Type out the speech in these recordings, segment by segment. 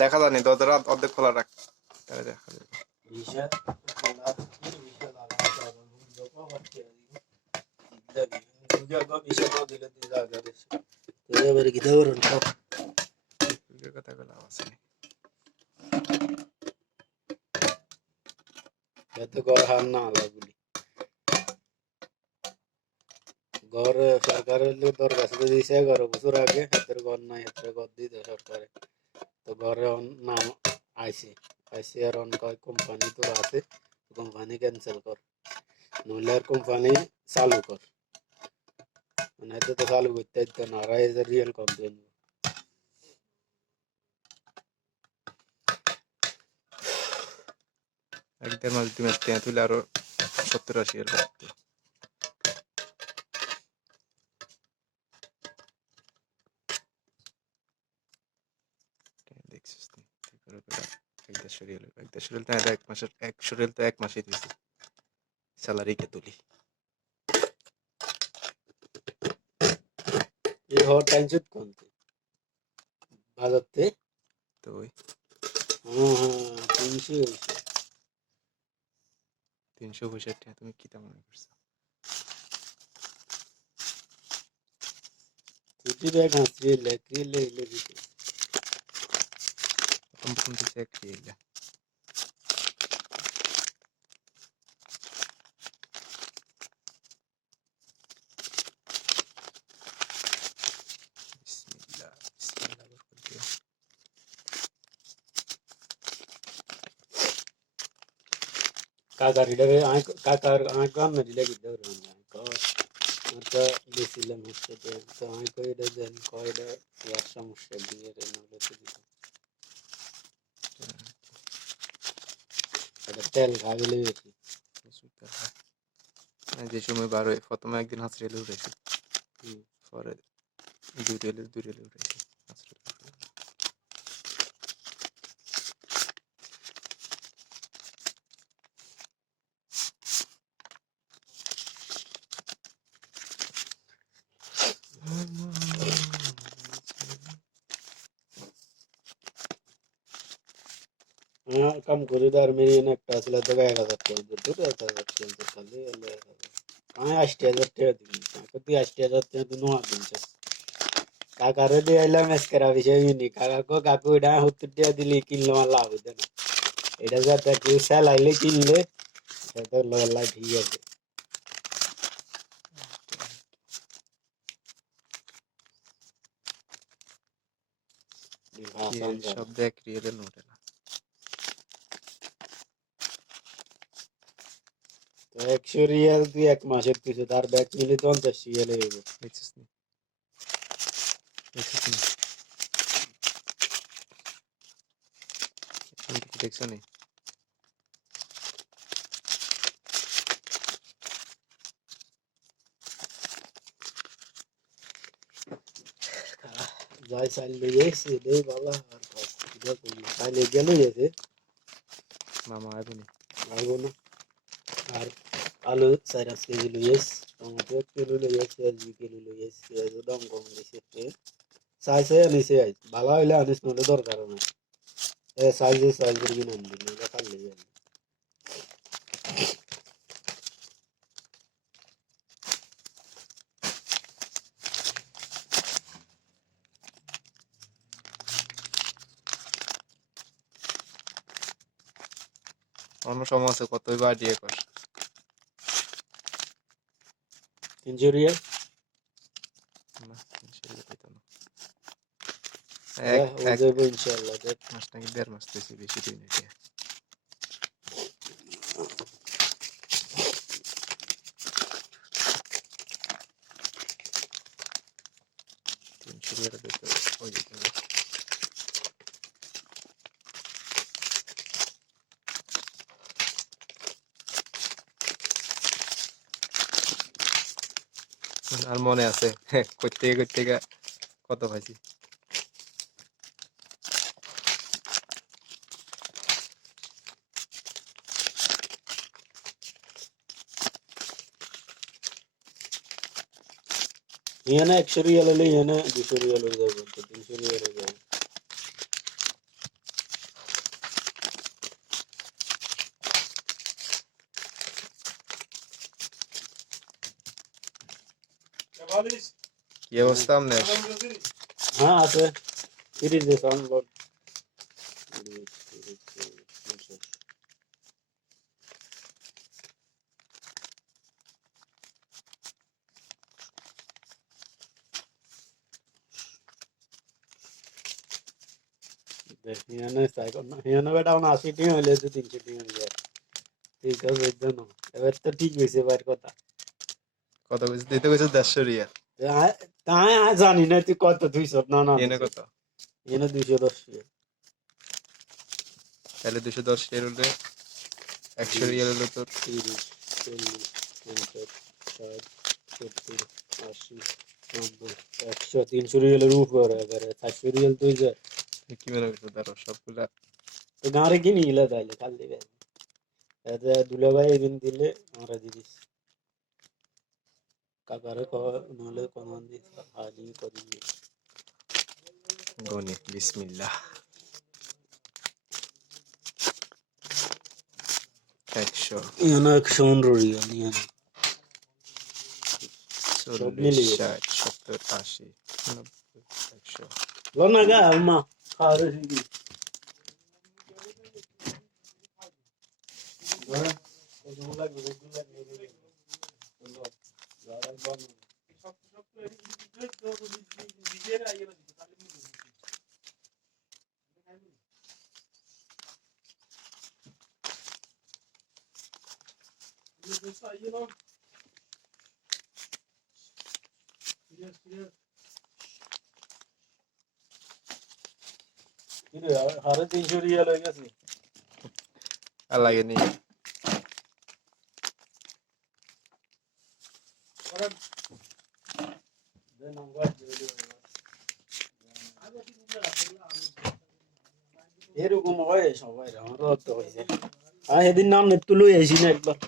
দেখা যায়নি দরজা অর্ধেক খোলা রাখ, দেখা যাবে। ঘর সরকারের দরখাস্ত দিয়েছে 11 বছর আগে, হাতের ঘর নাই, হাতের ঘর দিতে সরকারে। তো ঘরে নাম আইসি আইসি আর কয় কোম্পানি তো আছে, কোম্পানি ক্যান্সেল কর, নইলে আর কোম্পানি চালু কর, মানে তো চালু করতে দিত না, আর এজ রিয়েল কমপ্লেন। এক দেড় মাস 2 মাস তুলে আরো 70-80 এর লাগতো। দেখছিস তুই এক দেড়শো রিয়েল, তো এক মাসের 100 রিয়েল তো 1 মাসেই দিয়েছি স্যালারিকে তুলি। এই হওয়ার টেনশন কোনতে বাজাতে তো ওই 300 হয়েছে। 300 পয়সা তুমি কি তা মনে করছো? তুই ব্যাগ হাসিয়ে লে দিতে প্রথম দিছে 1 রিয়েল। বিসমিল্লাহ বিসমিল্লাহ বরকত দিয়ে। কাকার হিডারে কাকার কাম না দিলে কিডা করে তো দিছিলাম হচ্ছে তো আমি কই এটা দেন কয়টা ইয়ার সমস্যা দিয়ে রে নলে তো দিত এটা তেল খাইলে বেশি। যে সময় বার হয় প্রথমে একদিন হাঁস রেলে উঠেছি, পরে 2 রেলে উঠেছি। কাম করে আর মেরি একটা আসলে তো 1000 টাকা দিত, 1000 টাকা খালি আমি 80,000 টাকা দিই, তুই 80,000 টাকা তুই নোয়া দিনছিস কাকারে দিয়ে আইলাম এসকেরা বিষয় নি কাকা কাকু এটা 70 টাকা দিলে কিনলো আমার লাভ হইতো না, এটা যাতে কেউ চালাইলে কিনলে সেটা লল্লা ঠিক আছে। সব দেখ রিয়েলের নোটে না। 100 রিয়াল তুই 1 মাসের পিছু, তার ব্যাগ নিলে 50 রিয়াল হইব। দেখছিস নি? দেখছিস নি? দেখছো নি? যাই চাইল লই এসে দে বাবা আর এটা করলি চাইলে গেল যেতে মামা আইবনি আইব না। আর আলু 4 কেজি লই এস, টমেটো 1 কিলো লই এস, পেঁয়াজ 2 কিলো লই এস, পেঁয়াজ দাম কম দিছে চাইছে নিছে আইস ভালো হইলে আনিস নলে দরকার না সাইজ করে নাম দিন এটা খালি যাবে। অন্য সময় আছে কতই বা দিয়ে কর 300 রিয়াল না, সেটা পেতো না। ও যাবে ইনশাআল্লাহ। দেখ মাস নাকি 1.5 মাস বেশি দিন এটা। ওই দিতে হবে। আর মনে আছে করতে কত পাইছি। ইয়ানে 100 রিয়াল হলে ইয়ানে 200 রিয়াল হয়ে যাবে, 300 রিয়াল হয়ে যাবে। কি অবস্থা আপনার? হ্যাঁ আছে, ফ্রিজে সাউন্ড বোর্ড। ইয়ানে সাইকেল না, ইয়ানে বেটা 80 টি হইলে তো 300 টি হয়ে যায়। ঠিক আছে জানো, এবার তো ঠিক হয়েছে বাইর কথা। কত কইছে? দিতে কইছে 150 রিয়াল। তাই জানি না তুই কত 200 না না এনে কত? এনে 210 রিয়াল। তাহলে 210 রিয়াল হলে 100 রিয়াল হলো তোর 30, 40, 50, 60, 70, 80, 90, 100, 300 রিয়ালের উপরে এবারে 400 রিয়াল তো যায়। কি মনে করছো ধরো সবগুলা তো গাঁরে কিনি ইলা তাইলে খালি এতে দুলাভাই এদিন দিলে আমরা দিদিস কাকারে নহলে কমান দিস হালি করি। গনি বিসমিল্লাহ। 100 ইয়ানা 115 রিয়াল ইয়ানা সব 40 মিলিয়ে 60 70 80 90 100 লনা গা আলমা খারে দিদি হারে 300 রিয়াল হয়ে গেছে। আর লাগেনি। এরকম হয় সবাই, আমারও তো হয়েছে। আর সেদিন নাম নেত্তু লই আইসি না একবার।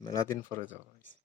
মেলা দিন পরে যাওয়া হয়েছে।